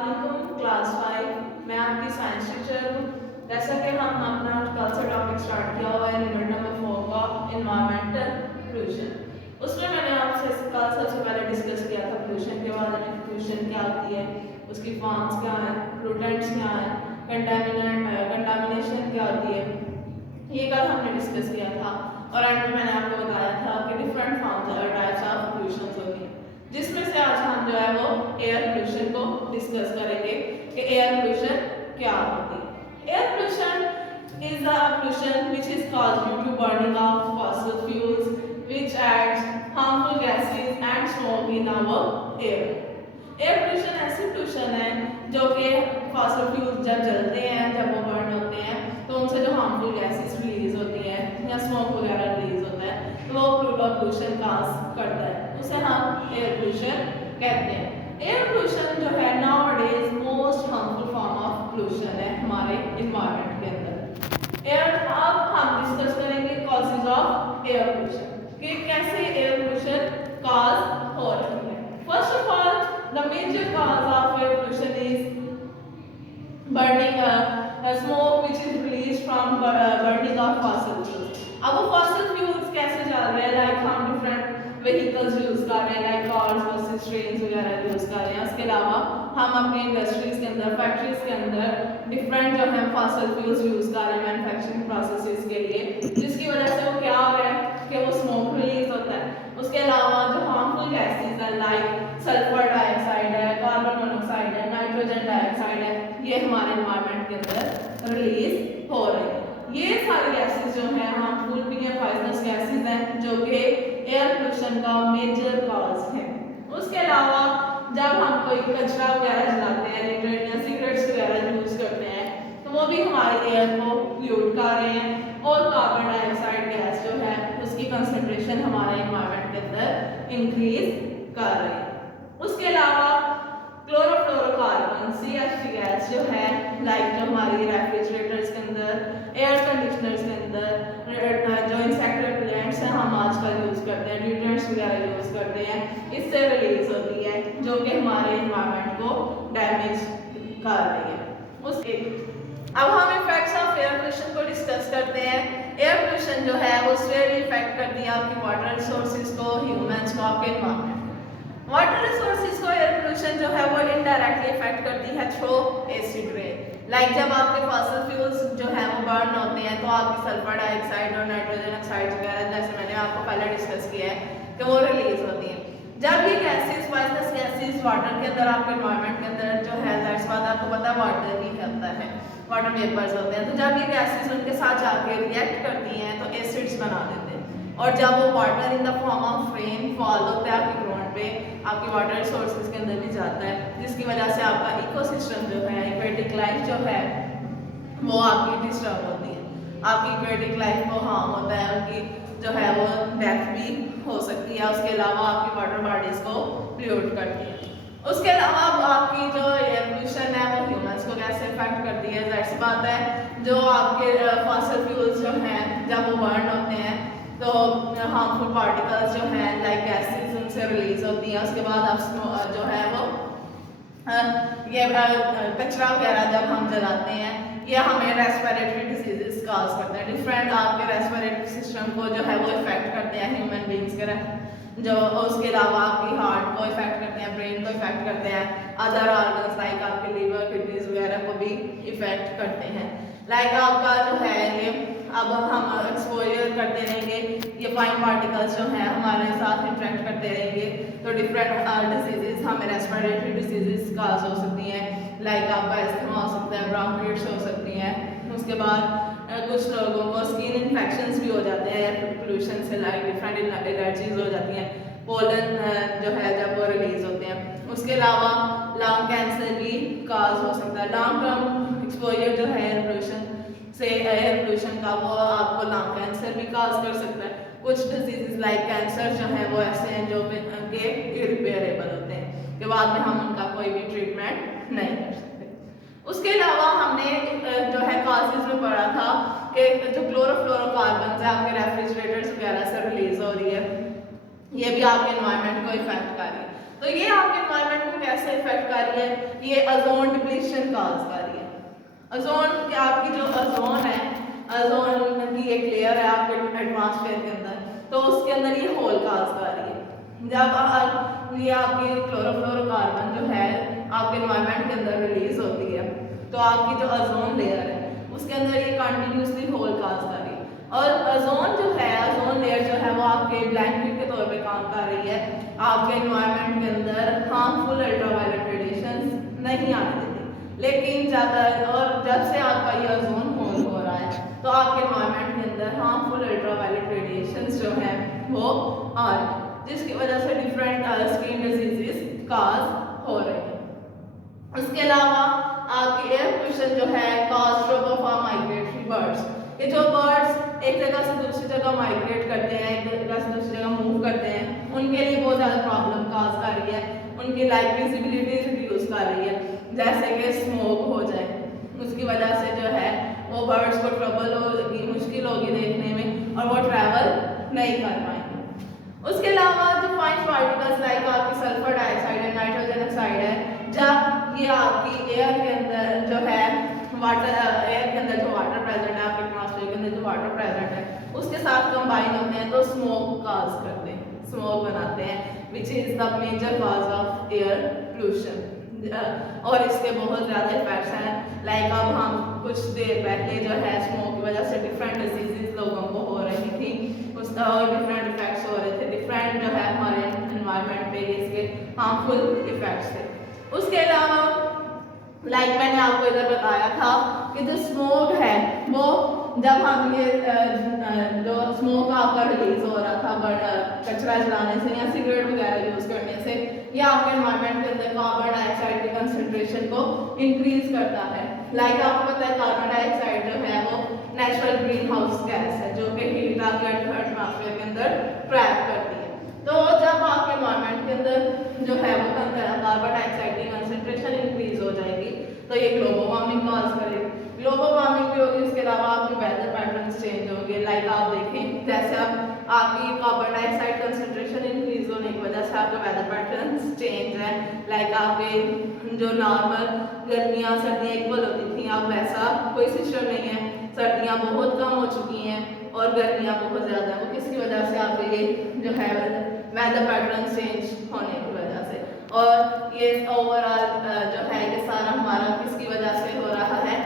Class 5 मैं आपकी science teacher हूँ। जैसा कि हम अपना कल से टॉपिक स्टार्ट किया हुआ है यूनिट नंबर 4 का एनवायरमेंटल पोल्यूशन। उसमें मैंने आपसे कल सबसे पहले डिस्कस किया था पोल्यूशन के बारे में। पोल्यूशन क्या होती है, उसकी फॉर्म्स क्या हैं, पोल्यूटेंट्स क्या हैं, कंटामिनेशन क्या होती है, ये कल हमने डिस्कस किया था। और एंड में मैंने आपको बताया था कि डिफरेंट फॉर्म्स और टाइप्स ऑफ पोल्यूशन होती हैं, जिसमें से आज हम जो है वो एयर पोल्यूशन को डिस्कस करेंगे कि एयर पोल्यूशन क्या होती है। Air pollution is the pollution which is caused due to burning of fossil fuels which adds harmful gases and smoke in our air. Air pollution ऐसी पोल्यूशन है जो कि फॉसिल फ्यूल्स जब जलते हैं, जब वो बर्न होते हैं तो उनसे जो हार्मफुल गैसेस रिलीज होती हैं या स्मोक वगैरह रिलीज होता है तो वो पोल्यूशन काज करता है, उसे हम एयर पोल्यूशन कहते हैं। एयर पोल्यूशन जो है nowadays most harmful form of pollution है हमारे एनवायरनमेंट के अंदर। एयर अब हम डिस्कस करेंगे कॉजेज ऑफ एयर पोल्यूशन कि कैसे एयर पोल्यूशन काज हो रही है। First of all the major cause of air pollution is burning smoke which is released from burning of fossil fuels। अब वो fossil fuels कैसे चल रहे हैं, लाइक हम डिफरेंट व्हीकल्स यूज कर रहे हैं, लाइक कार्स बसेस ट्रेन्स वगैरह यूज कर रहे हैं। उसके अलावा हम अपनी इंडस्ट्रीज के अंदर, फैक्ट्रीज के अंदर डिफरेंट जो है फॉसिल फ्यूल्स यूज कर रहे हैं मैन्युफैक्चरिंग प्रोसेसेस के लिए, जिसकी वजह से वो क्या हो रहा है कि वो स्मोक रिलीज होता है। उसके अलावा जो हार्मफुल गैसेस हैं लाइक सल्फर डाइऑक्साइड है, कार्बन मोनोऑक्साइड है, नाइट्रोजन डाइऑक्साइड है, ये हमारे एनवायरनमेंट के अंदर रिलीज हो रहे हैं। ये सारी गैसेस जो हैं हार्मफुल भी हैं, पॉइजनस गैसेस हैं जो कि एयर पोल्यूशन का मेजर कॉज है। उसके अलावा जब हम कोई कचरा वगैरह जलाते हैं, लिटरेट या सिगरेट्स वगैरह यूज करते हैं तो वो भी हमारे एयर को पोल्यूट कर रहे हैं और कार्बन डाइऑक्साइड गैस जो है उसकी कंसंट्रेशन हमारे एनवायरनमेंट के अंदर इंक्रीज कर रही है। उसके अलावा क्लोरोफ्लोरोकार्बन CFC गैस जो है लाइक जो हमारी रेफ्रिजरेटर्स के अंदर, एयर कंडीशनर्स के अंदर जो इंसेक्ट रिपेलेंट्स हैं हम आजकल यूज करते हैं, ड्यूटेंट्स वगैरह यूज करते हैं, इससे रिलीज होती है जो कि हमारे एनवायरनमेंट को डैमेज कर रही है। उसके अब हम इफेक्ट्स ऑफ एयर पोल्यूशन को डिस्कस करते हैं। एयर पोल्यूशन जो है वो सीवियरली इफेक्ट करती है आपकी वाटर रिसोर्सेज को, ह्यूमंस को, आपके एनवायरनमेंट। वाटर रिसोर्सेज को एयर पोल्यूशन जो है वो इनडायरेक्टली इफेक्ट करती है थ्रू एसिड रेन। लाइक जब आपके फॉसिल फ्यूल्स जो है वो बर्न होते हैं तो आपकी सल्फर डाइऑक्साइड और नाइट्रोजन ऑक्साइड वगैरह, जैसे मैंने आपको पहले डिस्कस किया है, कि वो रिलीज होती हैं। जब ये गैसेस, पॉइजनस गैसेस वाटर के अंदर, आपके एनवायरनमेंट के अंदर जो है, दैट्स व्हाई आपको पता है वाटर भी होता है, वाटर वेपर्स होते हैं, तो जब ये गैसेस उनके साथ जाके रिएक्ट करती हैं तो एसिड्स बना देते हैं। और जब वो water in the form of rain fall होता है आपकी ग्राउंड पे, आपकी वाटर रिसोर्सेज के अंदर भी जाता है, जिसकी वजह से आपका इकोसिस्टम जो है, एक्वेटिक लाइफ जो है वो आपकी डिस्टर्ब होती है, आपकी एक्वेटिक लाइफ को हार्म होता है, उनकी जो है वो डेथ भी हो सकती है। उसके अलावा आपकी वाटर बॉडीज को पोल्यूट करती है। उसके अलावा आपकी जो एयर पोल्यूशन है वो ह्यूमंस को कैसे इफेक्ट करती है, जाहिर सी बात है जो आपके फॉसिल फ्यूल्स जो हैं जब वो बर्न होते हैं तो हार्मफुल पार्टिकल्स जो हैं लाइक गैसेस उनसे रिलीज होती हैं। उसके बाद आप जो है वो ये कचरा वगैरह जब हम जलाते हैं ये हमें रेस्पिरेटरी डिसीजेस काज करते हैं, डिफरेंट आपके रेस्पिरेटरी सिस्टम को जो है वो इफेक्ट करते हैं ह्यूमन बींग्स के जो। उसके अलावा आपकी हार्ट को इफेक्ट करते हैं, ब्रेन को इफेक्ट करते हैं, अदर ऑर्गन्स लाइक आपके लीवर, किडनीज वगैरह को भी इफेक्ट करते हैं। लाइक आपका जो है ये अब हम एक्सपोजर करते रहेंगे, ये फाइन पार्टिकल्स जो हैं हमारे साथ इंटरेक्ट करते रहेंगे तो डिफरेंट डिसीजेस, हमें रेस्पिरेटरी डिसीजेस काज हो सकती हैं, लाइक आपका अस्थमा हो सकता है, ब्रोंकाइटिस हो सकती हैं। उसके बाद कुछ लोगों को स्किन इन्फेक्शंस भी हो जाते हैं एयर पोल्यूशन से, लाइक डिफरेंट एलर्जीज हो जाती हैं, पोलन जो है जब वो रिलीज होते हैं। उसके अलावा लंग कैंसर भी काज हो सकता है। लॉन्ग टर्म एक्सपोजर जो है एयर पोल्यूशन से, एयर पोल्यूशन का, वो आपको लंग कैंसर भी काज कर सकता है। कुछ डिजीजेस लाइक कैंसर जो है वो ऐसे हैं जो के इरिपेयरेबल होते हैं कि बाद में हम उनका कोई भी ट्रीटमेंट नहीं कर सकते। उसके अलावा हमने जो है कॉजेज में पढ़ा था कि जो क्लोरोफ्लोरोकार्बन है आपके रेफ्रिजरेटर्स वगैरह से रिलीज हो रही है, ये भी आपके एनवायरनमेंट को इफेक्ट कर रही है। तो ये आपके एनवायरनमेंट को कैसे इफेक्ट कर रही है, ये ओजोन डिप्लीशन काज कर रही है। ओजोन आपकी जो ओजोन है, ओजोन की एक लेयर है आपके एटमॉस्फेयर के अंदर, तो उसके अंदर ये होल काज कर रही है। जब ये आपकी क्लोरोफ्लोरोकार्बन जो है आपके एनवायरनमेंट के अंदर रिलीज होती है, तो आपकी जो ओजोन लेयर है उसके अंदर ये कंटिन्यूसली होल काज कर रही है। और ओजोन जो है, ओजोन लेयर जो है वो आपके ब्लैंकेट के तौर पे काम कर रही है, आपके एनवायरनमेंट के अंदर हार्मफुल अल्ट्रावायलेट रेडिएशंस नहीं आने देती। लेकिन ज़्यादा और जब से आपका ये ओजोन होल हो रहा है तो आपके एनवायरनमेंट के अंदर हार्मफुल अल्ट्रावायलेट रेडिएशंस जो है वो आ रही है, जिसकी वजह से डिफरेंट स्किन डिजीजेस काज हो रहे हैं। उसके अलावा आपके एयर पोल्यूशन जो है कॉज ऑफ माइग्रेटरी बर्ड्स, ये जो बर्ड्स एक जगह से दूसरी जगह माइग्रेट करते हैं, एक जगह से दूसरी जगह मूव करते हैं, उनके लिए बहुत ज़्यादा प्रॉब्लम काज कर रही है, उनकी लाइट विजिबिलिटी रिड्यूस कर रही है, जैसे कि स्मोक हो जाए, उसकी वजह से जो है वो बर्ड्स को ट्रबल होगी, मुश्किल होगी देखने में और वो ट्रैवल नहीं कर पाएंगे। उसके अलावा जो फाइन पार्टिकल्स लाइक आपकी सल्फर डाइऑक्साइड है, नाइट्रोजन ऑक्साइड है, जब ये आपकी एयर के अंदर जो है वाटर, एयर के अंदर जो वाटर प्रेजेंट है, आपके एटमॉस्फेयर के अंदर जो वाटर प्रेजेंट है उसके साथ कंबाइन होते हैं तो स्मोक काज करते हैं, स्मोक बनाते हैं, which is the major cause of air pollution. और इसके बहुत ज़्यादा इफेक्ट्स हैं, लाइक अब हम कुछ देर पहले जो है स्मोक की वजह से डिफरेंट डिजीजेस लोगों को हो रही थी, उसका और डिफरेंट इफेक्ट्स हो रहे थे, डिफरेंट जो है हमारे एनवायरनमेंट पे इसके हार्मफुल इफेक्ट्स थे। उसके अलावा लाइक मैंने आपको इधर बताया था कि जो स्मोक है वो जब हम ये जो स्मोक आपका रिलीज हो रहा था कचरा जलाने से या सिगरेट वगैरह यूज करने से, ये आपके एनवायरनमेंट के अंदर कार्बन डाइऑक्साइड की कंसंट्रेशन को इंक्रीज करता है। लाइक आपको पता है कार्बन डाइऑक्साइड जो है वो नेचुरल ग्रीन हाउस गैस है जो कि हीट आपके एटमॉस्फेयर के अंदर ट्रैप करती है। तो जब आपके एनवायरनमेंट के अंदर जो है वो कार्बन डाइऑक्साइड की कंसंट्रेशन इंक्रीज हो जाएगी तो ये ग्लोबल वार्मिंग कॉज करेगी। ग्लोबल वार्मिंग भी होगी, उसके अलावा आपके वेदर पैटर्न्स चेंज होंगे। लाइक आप देखें जैसे अब आपकी कार्बन डाइऑक्साइड कंसंट्रेशन इंक्रीज होने की वजह से आपके वेदर पैटर्न्स चेंज है। लाइक आपके जो नॉर्मल गर्मियाँ सर्दियाँ इक्वल होती थी, अब वैसा कोई सिस्टम नहीं है, सर्दियाँ बहुत कम हो चुकी हैं और गर्मियाँ बहुत ज़्यादा है। वो किसकी वजह से आपके ये जो है वेदर पैटर्न चेंज होने की वजह से। और ये ओवरऑल जो है ये सारा हमारा किसकी वजह से हो रहा है,